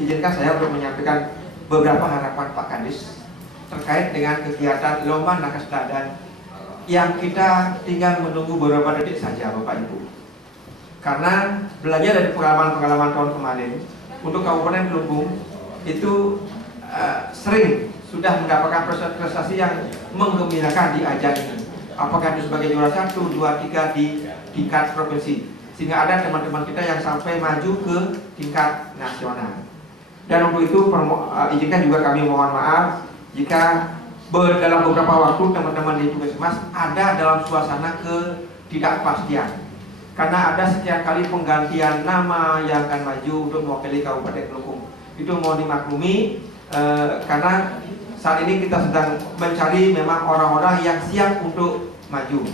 izinkan saya untuk menyampaikan beberapa harapan Pak Kadis terkait dengan kegiatan Lomba Nakes Teladan yang kita tinggal menunggu beberapa detik saja Bapak Ibu. Karena belajar dari pengalaman-pengalaman tahun kemarin, untuk Kabupaten Kelungkung itu sering sudah mendapatkan prestasi yang menggembirakan di ajang ini. Apakah itu sebagai juara 1, 2, 3 di tingkat provinsi, sehingga ada teman-teman kita yang sampai maju ke tingkat nasional. Dan untuk itu izinkan juga kami mohon maaf jika dalam beberapa waktu teman-teman di Puskesmas ada dalam suasana ketidakpastian, karena ada sekian kali penggantian nama yang akan maju untuk mewakili Kabupaten Kelungkung. Itu mau dimaklumi karena saat ini kita sedang mencari memang orang-orang yang siap untuk maju.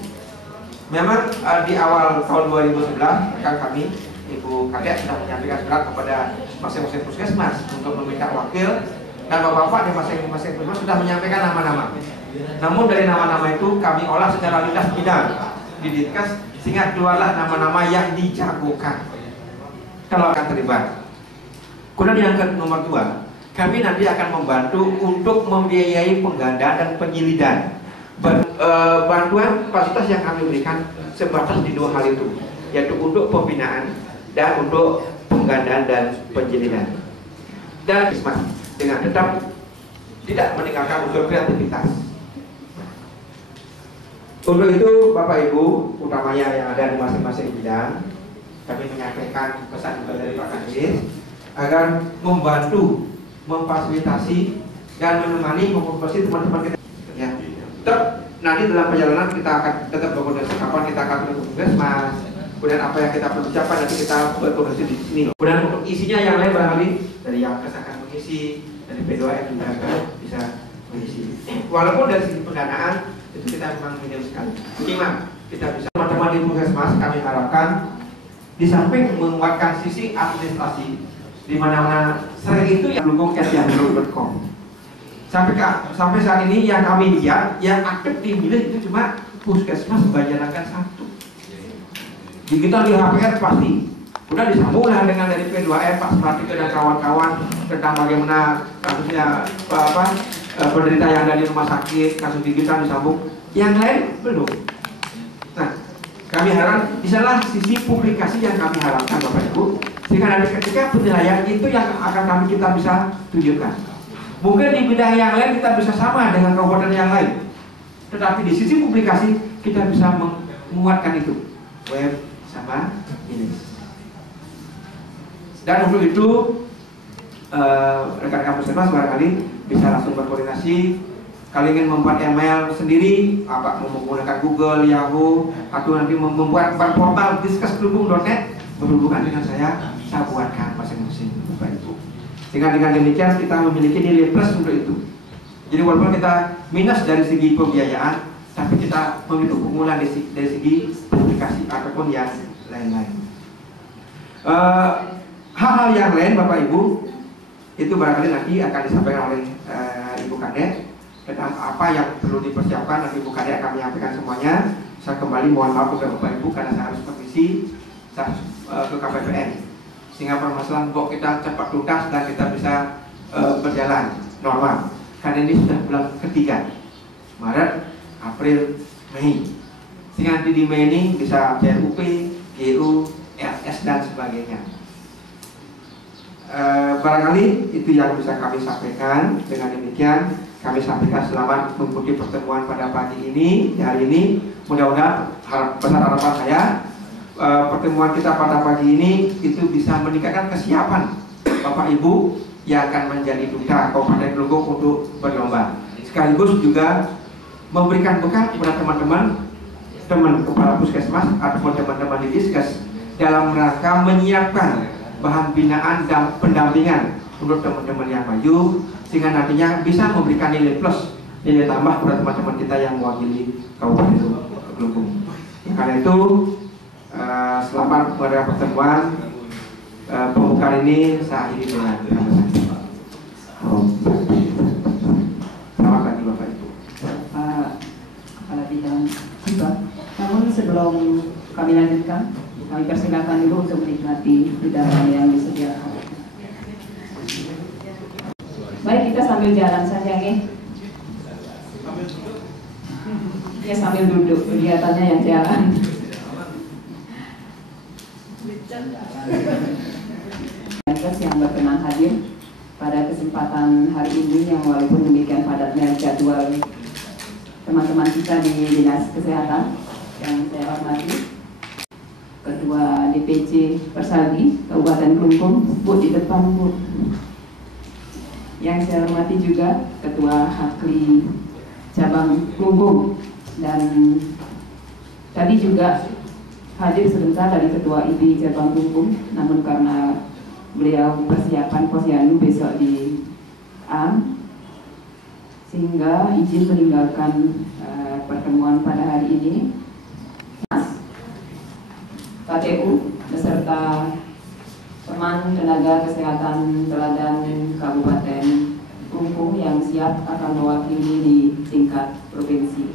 Memang di awal tahun 2011 rekan kami Ibu Kadek sudah menyampaikan surat kepada masing-masing puskesmas untuk meminta wakil, dan bapak-bapak di masing-masing puskesmas sudah menyampaikan nama-nama. Namun dari nama-nama itu kami olah secara lintas bidang di Dinkes, sehingga keluarlah nama-nama yang dijagokan kalau akan terlibat. Kemudian yang nomor 2, kami nanti akan membantu untuk membiayai penggandaan dan penyilidan. Bantuan fasilitas yang kami berikan sebatas di 2 hal itu, yaitu untuk pembinaan dan untuk penggandaan dan penjilidan. Dan dengan tetap tidak meninggalkan unsur kreativitas. Untuk itu Bapak Ibu, utamanya yang ada di masing-masing bidang, kami menyampaikan pesan dari Pak Kadis agar membantu, memfasilitasi dan menemani memotivasi teman-teman kita. Ya. Tetap nanti dalam perjalanan kita akan tetap berkoordinasi kapan kita akan ke Puskesmas, kemudian apa yang kita persiapkan nanti kita berkoordinasi di sini. Kemudian untuk isinya yang lain barangkali dari yang akan mengisi, dari P2M juga bisa mengisi. Walaupun dari segi pendanaan itu kita memang minim sekali. Minimal kita bisa teman-teman di Puskesmas kami harapkan di samping menguatkan sisi administrasi, di mana-mana sering itu yang dukung@yahoo.com. Sampai saat ini yang kami lihat yang aktif di Milis itu cuma Puskesmas Banjarakan 1. Digital di HPR pasti. Udah disambunglah dengan dari P2M, Pak Pratika dan kawan-kawan tentang bagaimana kasusnya penderita yang ada di rumah sakit, kasus digital disambung. Yang lain belum. Nah, kami harap disanalah sisi publikasi yang kami harapkan Bapak Ibu, sehingga nanti ketika penilaian itu yang akan kita bisa tunjukkan. Mungkin di bidang yang lain kita bisa sama dengan kabupaten yang lain, tetapi di sisi publikasi kita bisa menguatkan itu, web sama ini. Dan untuk itu rekan-rekan puskesmas barangkali bisa langsung berkoordinasi. Kalau ingin membuat email sendiri, apa menggunakan Google, Yahoo, atau nanti membuat portal diskeskelungkung.net, berhubungan dengan saya buatkan masing-masing Bapak Ibu. Sehingga dengan demikian kita memiliki nilai plus untuk itu. Jadi walaupun kita minus dari segi pembiayaan, tapi kita memiliki keunggulan dari segi publikasi ataupun yang lain-lain. Hal-hal yang lain Bapak Ibu itu barangkali nanti akan disampaikan oleh Ibu Kadek tentang apa yang perlu dipersiapkan. Nanti Ibu Kadek akan menyampaikan semuanya. Saya kembali mohon maaf kepada Bapak Ibu karena saya harus permisi, saya harus ke KPPN, sehingga permasalahan kok kita cepat tuntas dan kita bisa berjalan normal. Karena ini sudah bulan ketiga, Maret, April, Mei, sehingga nanti di Mei ini bisa CRUP, GU, RS dan sebagainya. Barangkali itu yang bisa kami sampaikan. Dengan demikian kami sampaikan selamat mengikuti pertemuan pada pagi ini, hari ini. Mudah-mudahan besar harapan saya pertemuan kita pada pagi ini itu bisa meningkatkan kesiapan Bapak Ibu yang akan menjadi duta Kabupaten Kelungkung untuk berlomba, sekaligus juga memberikan bekal kepada teman-teman kepala puskesmas ataupun teman-teman di Diskes dalam rangka menyiapkan bahan binaan dan pendampingan untuk teman-teman yang maju, sehingga nantinya bisa memberikan nilai plus, nilai tambah kepada teman-teman kita yang mewakili Kabupaten Kelungkung. Karena itu selamat pada pertemuan pembukaan ini. Saya akhiri dengan selamat pagi Bapak Ibu. Kepala Bidang Hibah. Namun sebelum kami lanjutkan, kami persilakan dulu untuk menikmati hidangan yang disediakan. kita sambil jalan saja, nggih. Ya sambil duduk, kegiatannya yang jalan. Yang berkenan hadir pada kesempatan hari ini yang walaupun demikian padatnya jadwal teman-teman kita di Dinas Kesehatan yang saya hormati, Ketua DPC Persaldi Kabupaten Klungkung, Bu di depan Bu. Yang saya hormati juga Ketua Hakli Cabang Klungkung, dan tadi juga hadir sebentar dari Ketua IPI Cabang Klungkung, namun karena beliau persiapan posyandu besok di AM, sehingga izin meninggalkan pertemuan pada hari ini. KTU beserta teman tenaga kesehatan teladan Kabupaten Klungkung yang siap akan mewakili di tingkat provinsi.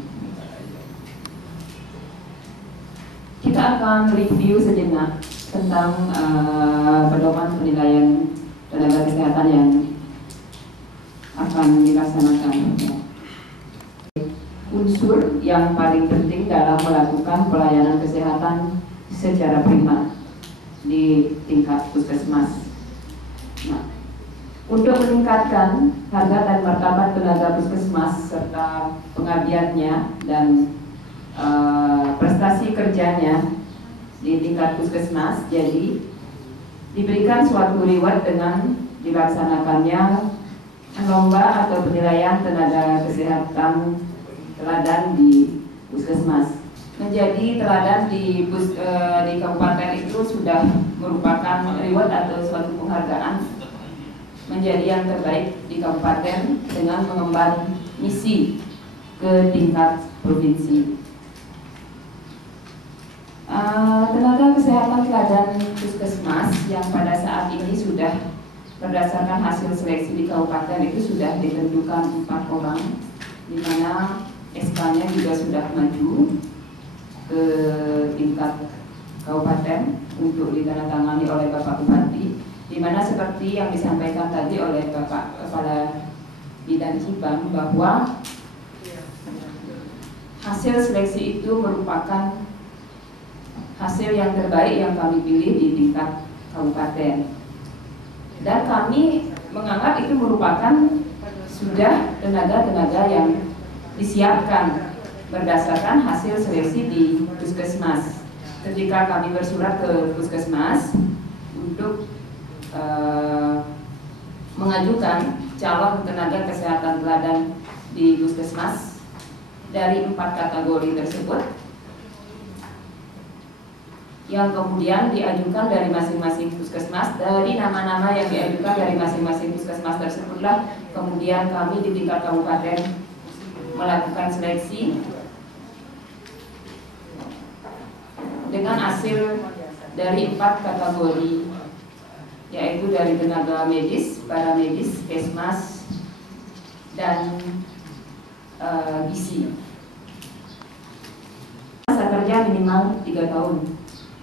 Kita akan review sejenak tentang pedoman penilaian tenaga kesehatan yang akan dilaksanakan. Unsur yang paling penting dalam melakukan pelayanan kesehatan secara primer di tingkat puskesmas. Nah, untuk meningkatkan harga dan martabat tenaga puskesmas serta pengabdiannya dan prestasi kerjanya di tingkat puskesmas, jadi diberikan suatu reward dengan dilaksanakannya lomba atau penilaian tenaga kesehatan teladan di puskesmas. Menjadi teladan di kabupaten itu sudah merupakan reward atau suatu penghargaan menjadi yang terbaik di kabupaten dengan mengemban misi ke tingkat provinsi. Tenaga kesehatan teladan puskesmas yang pada saat ini sudah berdasarkan hasil seleksi di kabupaten itu sudah ditentukan 4 orang, di mana SK-nya juga sudah maju ke tingkat kabupaten untuk ditandatangani oleh Bapak Bupati, di mana seperti yang disampaikan tadi oleh Bapak Kepala Bidang Hibang bahwa hasil seleksi itu merupakan hasil yang terbaik yang kami pilih di tingkat kabupaten, dan kami menganggap itu merupakan sudah tenaga-tenaga yang disiapkan berdasarkan hasil seleksi di puskesmas. Ketika kami bersurat ke puskesmas untuk mengajukan calon tenaga kesehatan teladan di puskesmas dari 4 kategori tersebut, yang kemudian diajukan dari masing-masing puskesmas, dari nama-nama yang diajukan dari masing-masing puskesmas tersebutlah kemudian kami di tingkat kabupaten melakukan seleksi dengan hasil dari 4 kategori, yaitu dari tenaga medis, paramedis, kesmas, dan gizi. Masa kerja minimal 3 tahun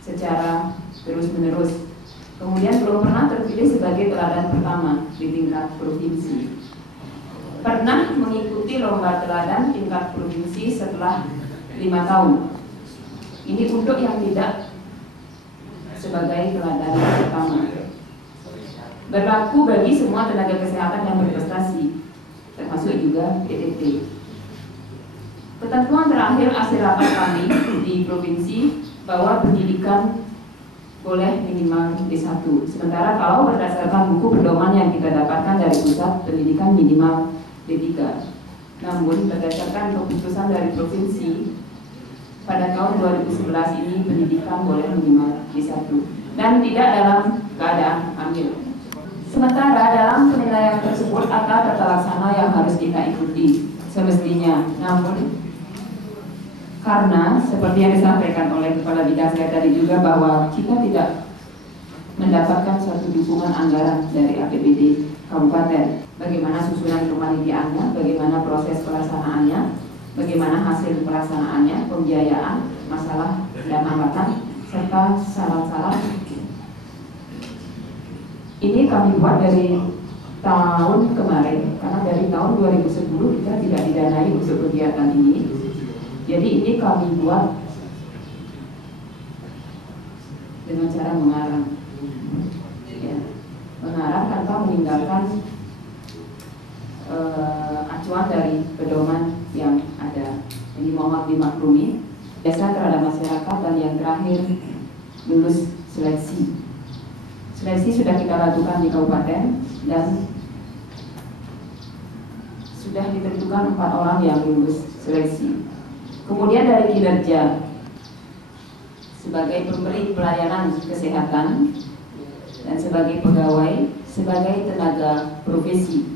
secara terus-menerus. Kemudian belum pernah terpilih sebagai teladan pertama di tingkat provinsi. Pernah mengikuti lomba teladan tingkat provinsi setelah 5 tahun. Ini untuk yang tidak sebagai teladan pertama. Berlaku bagi semua tenaga kesehatan yang berprestasi, termasuk juga PTT. Ketentuan terakhir hasil rapat kami di provinsi bahwa pendidikan boleh minimal D1. Sementara kalau berdasarkan buku pedoman yang kita dapatkan dari pusat, pendidikan minimal D3. Namun berdasarkan keputusan dari provinsi pada tahun 2011 ini pendidikan boleh minimal D1 dan tidak dalam keadaan hamil. Sementara dalam penilaian tersebut ada tata laksana yang harus kita ikuti semestinya. Namun karena seperti yang disampaikan oleh Kepala Bidang saya tadi juga bahwa kita tidak mendapatkan suatu dukungan anggaran dari APBD Kabupaten. Bagaimana susunan kepanitiaannya, bagaimana proses pelaksanaannya, bagaimana hasil pelaksanaannya, pembiayaan, masalah dan hambatan, serta syarat-syarat. Ini kami buat dari tahun kemarin, karena dari tahun 2010 kita tidak didanai untuk kegiatan ini. Jadi ini kami buat dengan cara mengarang, ya, mengarang tanpa meninggalkan acuan dari pedoman yang ada. Ini mohon dimaklumi. Biasa terhadap masyarakat, dan yang terakhir lulus seleksi. Seleksi sudah kita lakukan di kabupaten dan sudah ditentukan 4 orang yang lulus seleksi. Kemudian dari kinerja sebagai pemberi pelayanan kesehatan dan sebagai pegawai, sebagai tenaga profesi,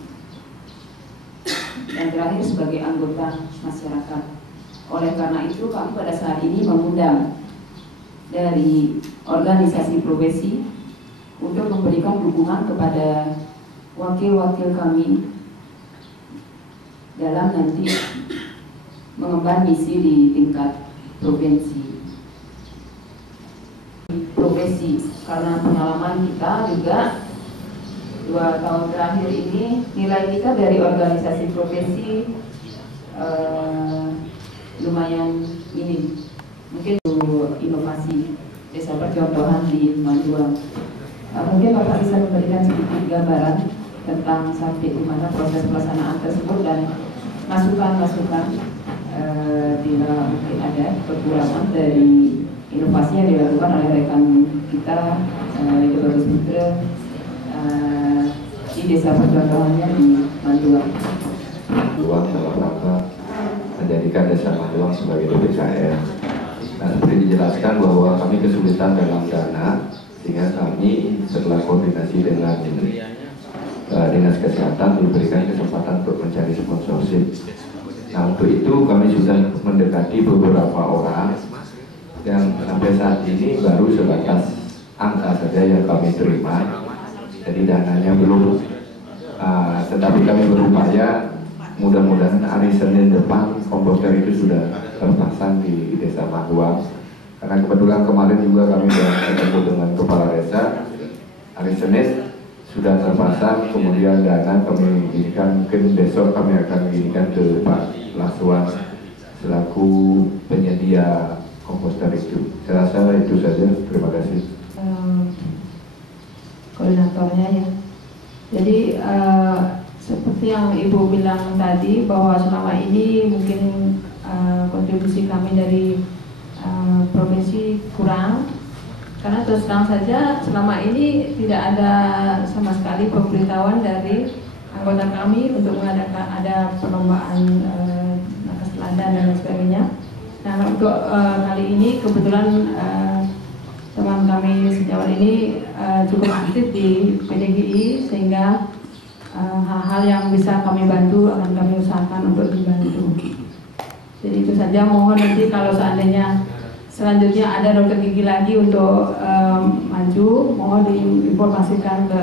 dan terakhir sebagai anggota masyarakat. Oleh karena itu kami pada saat ini mengundang dari organisasi profesi untuk memberikan dukungan kepada wakil-wakil kami dalam nanti mengemban misi di tingkat provinsi. Karena pengalaman kita juga 2 tahun terakhir ini, nilai kita dari organisasi profesi lumayan minim. Mungkin inovasi desa percontohan di Majuang. Mungkin Bapak bisa memberikan sedikit gambaran tentang sampai di mana proses pelaksanaan tersebut dan masukan-masukan bila mungkin ada kekurangan dari inovasi yang dilakukan oleh rekan kita itu Bagus Putra di desa percontohannya di Majuang. Majuang dalam rangka menjadikan desa Majuang sebagai DPKR. Nah, seperti dijelaskan bahwa kami kesulitan dalam dana, sehingga kami setelah koordinasi dengan Dinas Kesehatan diberikan kesempatan untuk mencari sponsorship. Nah, untuk itu kami sudah mendekati beberapa orang yang sampai saat ini baru sebatas angka saja yang kami terima, jadi dananya belum. Tetapi kami berupaya, mudah-mudahan hari Senin depan komputer itu sudah terpasang di desa Majuang. Karena kebetulan kemarin juga kami sudah ketemu dengan kepala desa, hari Senin sudah terpasang, kemudian dana kami giringkan, mungkin besok kami akan giringkan ke Pak Laswan selaku penyedia komposter itu. Saya rasa itu saja, terima kasih. Koordinatornya ya. Jadi seperti yang Ibu bilang tadi, bahwa selama ini mungkin kontribusi kami dari provinsi kurang, karena terus terang saja selama ini tidak ada sama sekali pemberitahuan dari anggota kami untuk mengadakan ada perlombaan nakes teladan dan lain sebagainya. Nah, untuk kali ini kebetulan teman kami sejauh ini cukup aktif di PDGI, sehingga hal-hal yang bisa kami bantu akan kami usahakan untuk dibantu. Jadi itu saja, mohon nanti kalau seandainya selanjutnya ada dokter gigi lagi untuk maju, mohon diinformasikan ke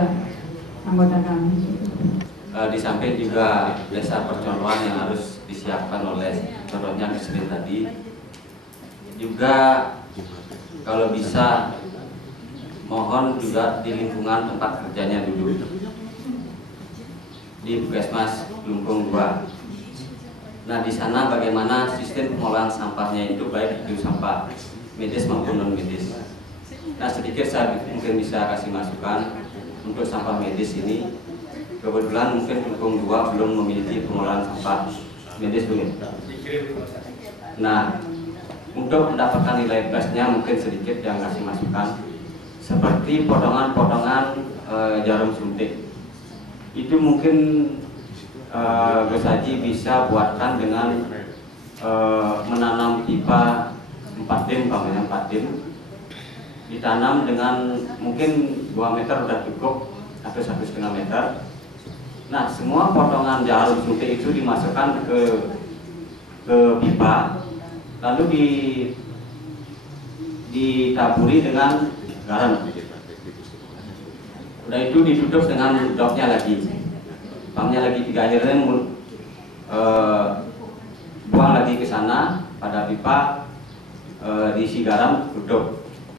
anggota kami. Di samping juga desa percontohan yang harus disiapkan oleh contohnya Kesrin tadi, juga kalau bisa mohon juga di lingkungan tempat kerjanya dulu di Puskesmas Lumpung 2. Nah, di sana bagaimana sistem pengolahan sampahnya itu, baik itu sampah medis maupun non medis. Nah, sedikit saya mungkin bisa kasih masukan untuk sampah medis ini. Kebetulan mungkin Lumpung 2 belum memiliki pengolahan sampah medis dulu. Nah, untuk mendapatkan nilai plusnya mungkin sedikit yang kasih masukan, seperti potongan-potongan jarum suntik. Itu mungkin Gus Haji bisa buatkan dengan menanam pipa 4 dim, pamannya 4 dim, ditanam dengan mungkin 2 meter sudah cukup atau 1,5 meter. Nah, semua potongan jarum suntik itu dimasukkan ke pipa, lalu ditaburi dengan garam. Udah itu ditutup dengan dopnya lagi, pumpnya lagi 3 akhirnya buang lagi ke sana pada pipa, diisi garam, tutup.